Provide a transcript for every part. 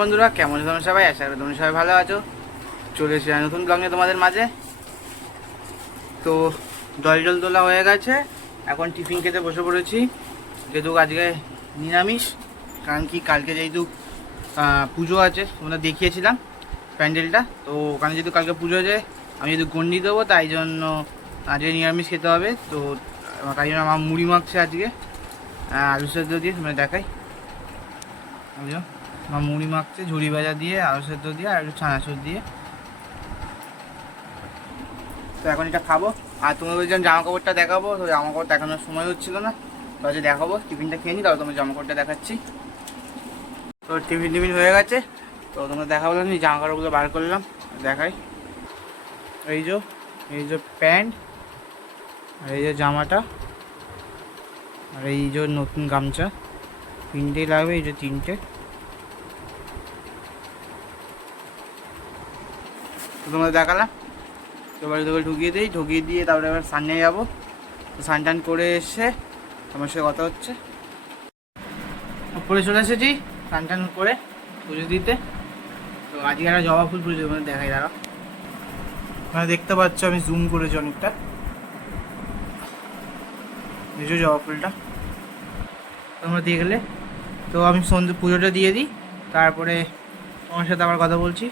বন্ধুরা কেমন আছো সবাই? আশা করি তোমরা সবাই ভালো আছো। চলে এসেছি নতুন ব্লগ নিয়ে তোমাদের মাঝে। তো জল তোলা হয়ে গেছে, এখন টিফিন খেতে বসে পড়েছি। যেহেতু আজকে নিরামিষ, কারণ কি কালকে যেহেতু পুজো আছে, তোমরা দেখিয়েছিলাম প্যান্ডেলটা, তো ওখানে যেহেতু কালকে পুজো আছে, আমি যেহেতু গন্ডি দেবো, তাই জন্য আজকে নিরামিষ খেতে হবে। তো তাই জন্য আমার মুড়ি মাখছে আজকে আলু সেদ্ধ দিয়ে, তোমরা দেখাই বুঝলো। আমার মুড়ি মাখছে ঝুড়ি ভাজা দিয়ে, আলু সেদ্ধ দিয়ে আর একটু চানাচুর দিয়ে। তো এখন এটা খাবো। আর তোমাদের বলছিলাম জামা কাপড়টা দেখাবো, তো জামা কাপড় দেখানোর সময় হচ্ছিলো না, তো আজকে দেখাবো। টিফিনটা খেয়ে নিই, তাহলে তোমার জামা কাপড়টা দেখাচ্ছি। তো টিফিন হয়ে গেছে, তো তোমরা দেখাবো না, জামা কাপড়গুলো বার করলাম দেখাই। এই যে প্যান্ট, আর এই যে জামাটা, আর এই যে নতুন গামছা, তিনটেই লাগবে, এই যে তিনটে। তো তোমরা দেখালাম, তো বাড়ি তোকে ঢুকিয়ে দিয়ে তারপরে এবার সানডে যাবো। স্নান টান করে এসে তোমার সাথে কথা হচ্ছে। উপরে চলে এসেছি স্নান টান করে পুজো দিতে। তো আজকে একটা জবা ফুল পুজো দেখাই, দাঁড়া। ওখানে দেখতে পাচ্ছ আমি জুম করেছি অনেকটা, এই যে জবা ফুলটা তোমরা দেখলে। তো আমি সন্ধ্যে পুজোটা দিয়ে দিই, তারপরে তোমার সাথে আবার কথা বলছি।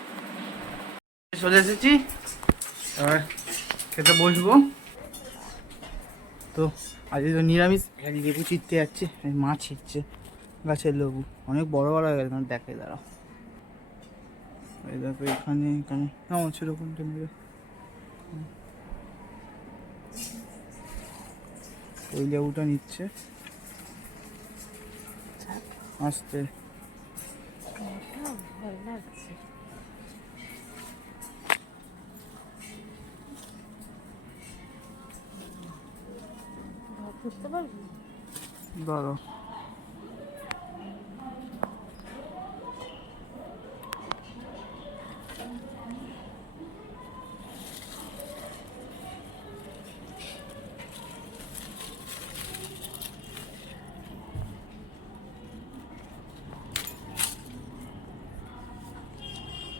চলে এসেছি, এবার খেতে বসবো। তো আজকে তো নিরামিষ, লেবু চিটতে যাচ্ছে, মাছ ছিটছে গাছের লেবু, অনেক বড় বড় হয়ে গেছে, দেখাই দাঁড়াও। এই দেখো এখানে কেমন সেরকমটা নেবে, ওই লেবুটা নিচ্ছে আসতে। দাঁড়াও,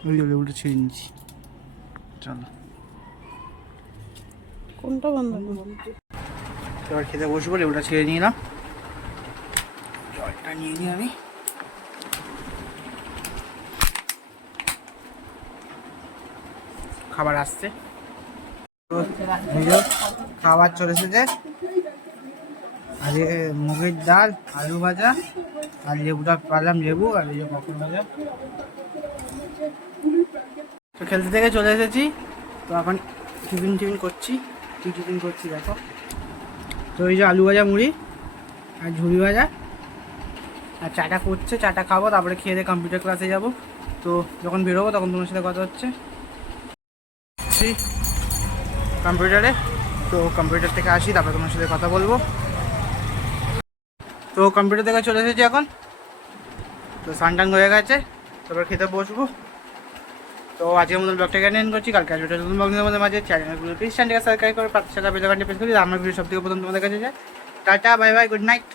ওই লেবুটা ছিঁড়ে নিচ্ছি, চলো। কোনটা বন্ধ? এবার খেতে বসবো, লেবুটা ছিঁড়ে নিলাম, জলটা নিয়ে নিই আমি। খাবার আসছে, খাবার চলে এসেছে। আজকে মুগের ডাল, আলু ভাজা, আর লেবুটা পারলাম লেবু, আর এই যে পকোড় ভাজা। তো খেলতে থেকে চলে এসেছি, তো এখন টিফিন করছি। কি টিফিন করছি দেখো, তো এই যে আলু ভাজা, মুড়ি আর ঝুড়ি ভাজা, আর চাটা করছে, চাটা খাবো, তারপরে খেয়ে দিয়ে কম্পিউটার ক্লাসে যাব। তো যখন বেরোবো তখন তোমার সাথে কথা হচ্ছে কম্পিউটারে। তো কম্পিউটার থেকে আসি, তারপরে তোমার সাথে কথা বলবো। তো কম্পিউটার থেকে চলে এসেছি এখন, তো স্নান হয়ে গেছে, তারপর খেতে বসবো। তো আজকের মতন ব্লগটা এখানে এন্ড করছি। কালকে আসবে নতুন ব্লগ নিয়ে মাঝে চ্যানেলগুলো প্লিজ চ্যানেলটাকে সাবস্ক্রাইব করে পাশে বেল আইকনটি প্রেস করে আমার ভিডিও সব থেকে প্রথম তোমাদের কাছে যায়। Tata, bye bye, good night.